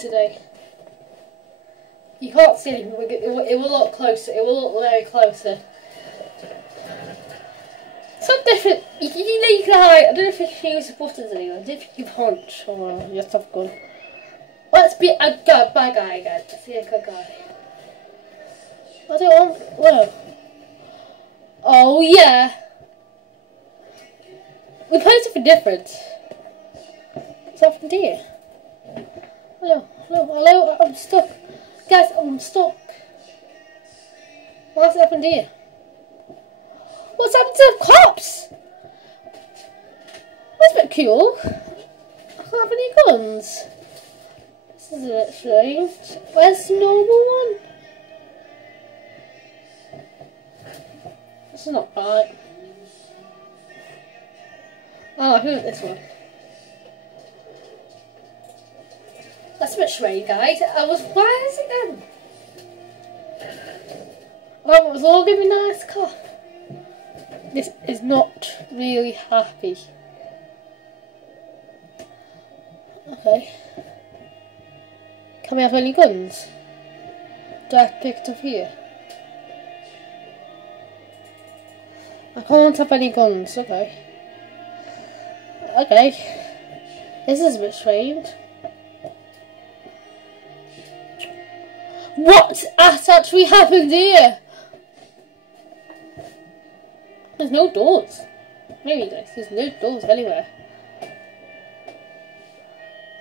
today. You can't see anything, but it will look closer. It will look very closer. Something different. You know you can hide. I don't know if you can use the buttons anymore. I don't think you can punch or you just have a gun. Let's be a bad guy again. Let's be a good guy. I don't want. Whoa. Oh yeah. We played something different. What's happened here? Hello, I'm stuck. Guys, I'm stuck. What's happened here? What's happened to the cops? That's a bit cool. I can't have any guns. This is a bit strange. Where's the normal one? This is not right. Oh, I think this one. That's a bit strange, guys. Why is it then? Oh, it was all giving me a nice cough. This is not really happy. Okay. Can we have any guns? Do I have to pick it up here? I can't have any guns, okay. Okay. This is a bit strange. What actually happened here? There's no doors. Maybe there's no doors anywhere.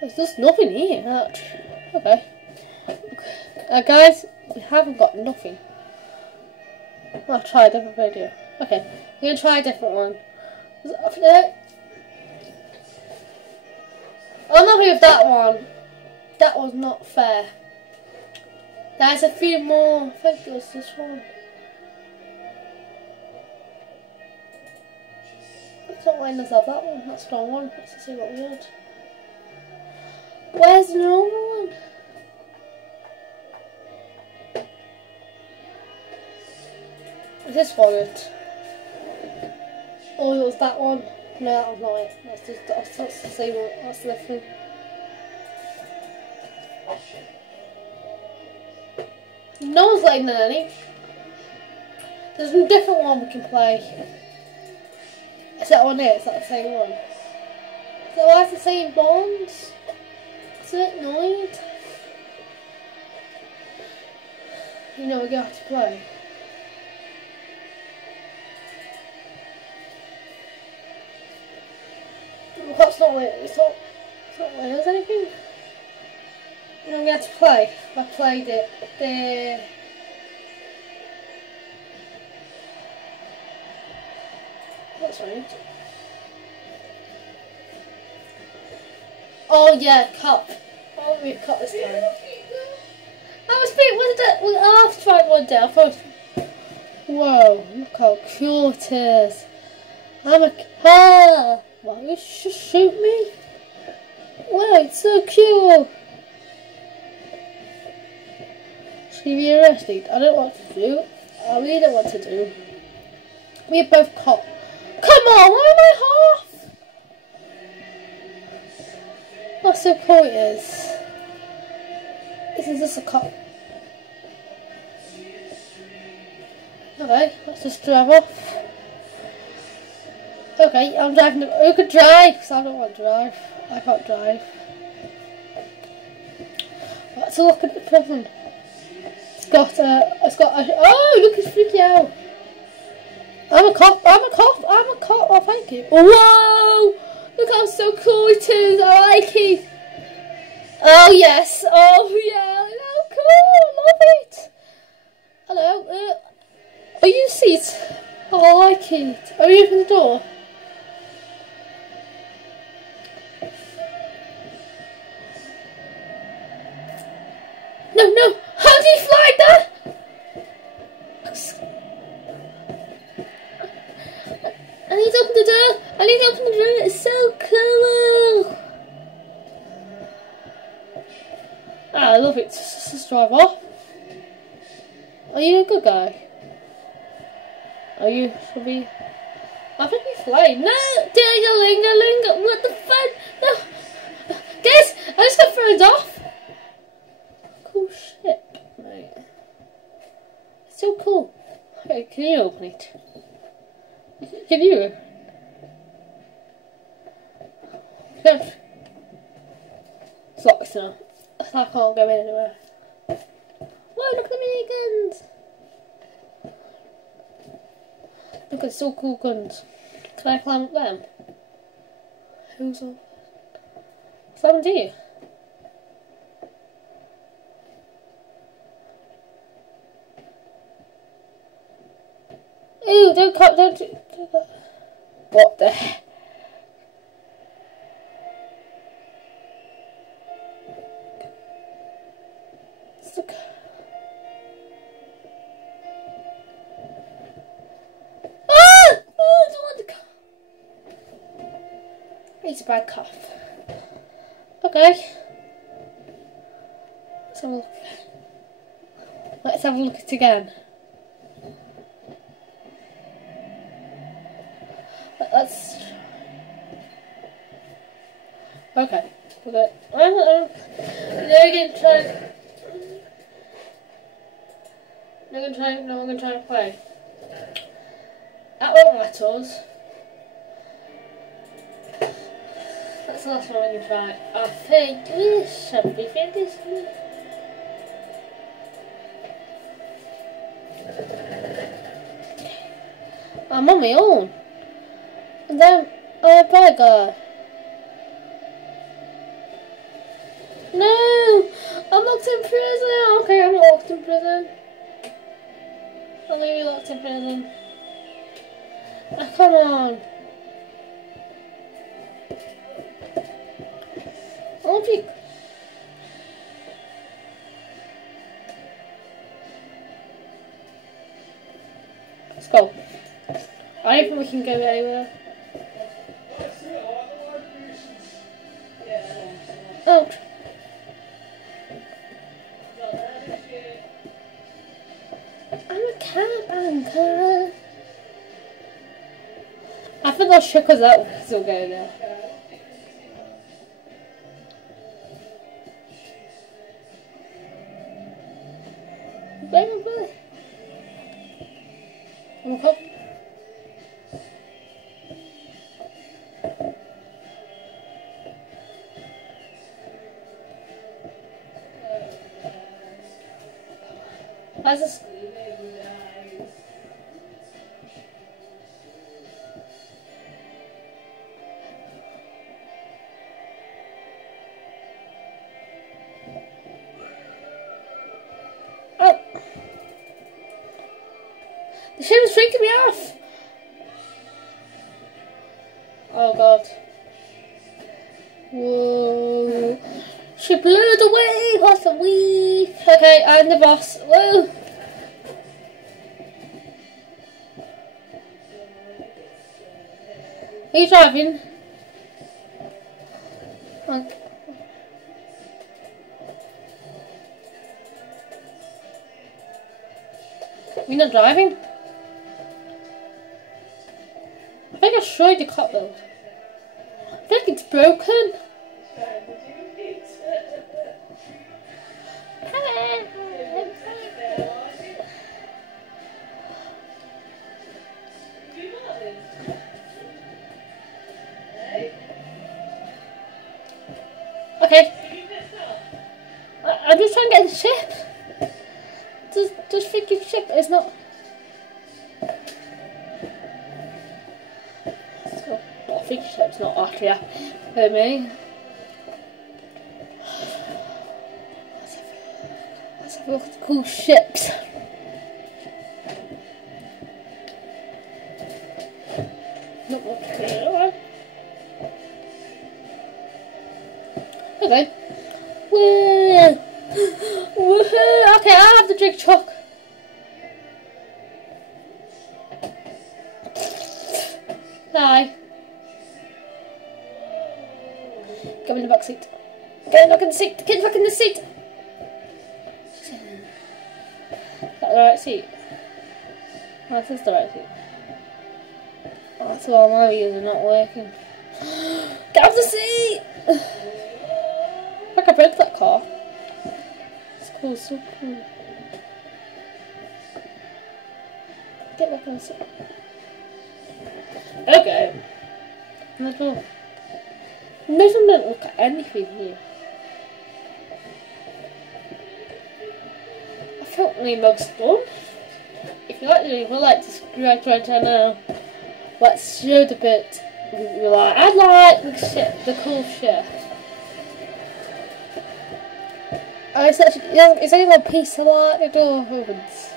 There's just nothing here. Okay. Guys, we haven't got nothing. I'll try a different video. Okay, we're gonna try a different one. I'm not happy with that one. That was not fair. There's a few more. I think it was this one. It's not letting us have that one. That's the wrong one. Let's see what we had. Where's the normal one? Is this one it? Oh, it was that one. No, that was not it. That's the same one. That's the thing. No one's letting them any. There's a different one we can play. Is that one here? Is that the same one? So that's the same bonds? It's a bit annoying. You know we're going to have to play. That's not it. It's not letting us anything. You know we have to play. I played it there. That's right. Oh yeah, cup. Oh, we cut this time. I was being one day. Well, I've tried one day. I thought, whoa, look how cute it is. I'm a car. Why you shoot me? Wow, it's so cute. Should we be arrested? I don't know what to do. I really don't know what to do. We're both caught. Come on, why am I half? That's so cool it is. This is just a cop. Okay, let's just drive off. Okay, I'm driving. Who could drive? Because I don't want to drive. I can't drive. Let's look at the problem. It's got oh, look, it's freaky out. I'm a cop. Oh, thank you. Whoa! Look how so cool it is. I like it. Oh yes. Oh yeah. How cool. I love it. Hello. Are you seat? Oh, I like it. Are you open the door? No. How do you fly that? I need to open the door. It's so cool. I love it. Just drive off. Are you a good guy? Are you? Should we? I think we fly. No, ding-a-ling-a-ling. What the fun? No, guys, I just got thrown off. cool. Hey, can you open it? Can you? Good. It's locked now. I can't go anywhere. Whoa, look at the miniguns! Look at so cool guns. Can I climb up them? Who's up? Someone to you? Ew, don't do that. What the heck? It's a bad cough. Okay. Let's have a look. Let's have a look at it again. Let's. Okay. Okay. They're gonna try. No, I'm gonna try to play. That won't let us. That's the last one I'm going to try. I think this should be finished. I'm on my own. And then I'm a bad guy. No! I'm locked in prison! Okay, I'm not locked in prison. I'll leave you locked in prison. Oh, come on. Let's go. I don't think we can go anywhere. Ouch. I'm a cab anchor. I think I'll shook us out. We still go there. How's this? Oh! The ship is freaking me off! Oh god. Whoa. She blew it away! What a week! Okay, I'm the boss. Whoa! Are you driving? You're not driving? I think I destroyed the cockpit. I think it's broken. Okay. I'm just trying to get the ship. Just think your ship is not. So, I think your ship's not actually for me. Let's have a look at the cool ships. Not much clear. Okay. Woo! Woohoo! Okay, I'll have the drink truck. Hi. Go in the back seat. Get back in the seat. Get back in the seat. Is that the right seat? Oh, this is the right seat. Oh, that's all my wheels are not working. Get off the seat! Like I broke that car. It's cool, so cool. seconds. Okay. Let's go. No, don't look at anything here. I felt my mug's done. If you like the video, like to subscribe to our channel. Let's show the bit. You're like, I like the cool shit. It's actually, it's only one piece. I like the door opens.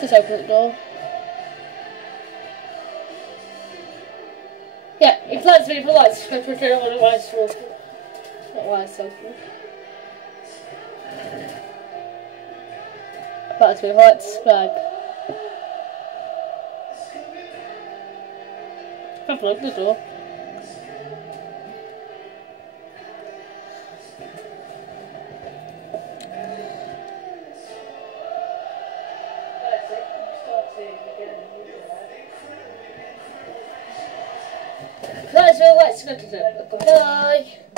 Just open the door. Yeah, if you like this video, like, subscribe to our channel, otherwise, not why it's so cool. That's me, like, subscribe. I've opened the door. That's all. Let's go to the goodbye.